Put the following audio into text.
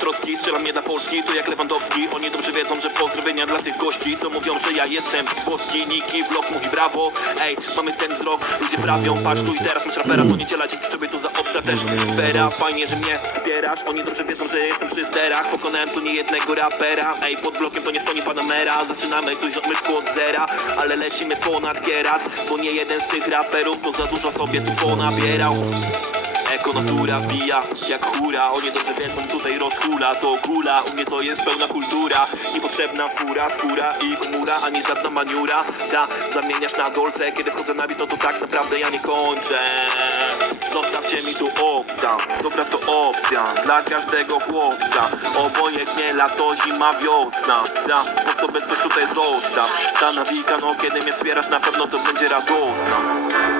troski Strzelam nie dla Polski, to jak Lewandowski. Oni dobrze wiedzą, że pozdrowienia dla tych gości Co mówią, że ja jestem boski. Niki vlog mówi brawo. Ej, mamy ten wzrok, ludzie prawią Patrz tu i teraz, masz rapera, to niedziela Dzięki tobie to za obsa też. Fera, fajnie, że mnie wspierasz. Oni dobrze wiedzą, że jestem przy sterach. Pokonałem tu nie jednego rapera. Ej, pod blokiem to nie stoi Panamera Zaczynamy ktoś od myszku od zera Ale lecimy ponad kierat Bo nie jeden z tych raperów To za dużo sobie tu ponabierał Eko natura wbija jak hura. Oni dobrze wiedzą tutaj rozhula. To kula, u mnie to jest pełna kultura. Niepotrzebna fura, skóra i komura Ani żadna maniura. Ta, zamieniasz na dolce. Kiedy wchodzę na bit, no to tak naprawdę ja nie kończę. Zostawcie mi tu obca. Dobra to opcja dla każdego chłopca. Obojętnie lato, zima, wiosna. Ta, po sobie coś tutaj zostaw. Ta nawika, no kiedy mnie wspierasz na pewno to będzie radosna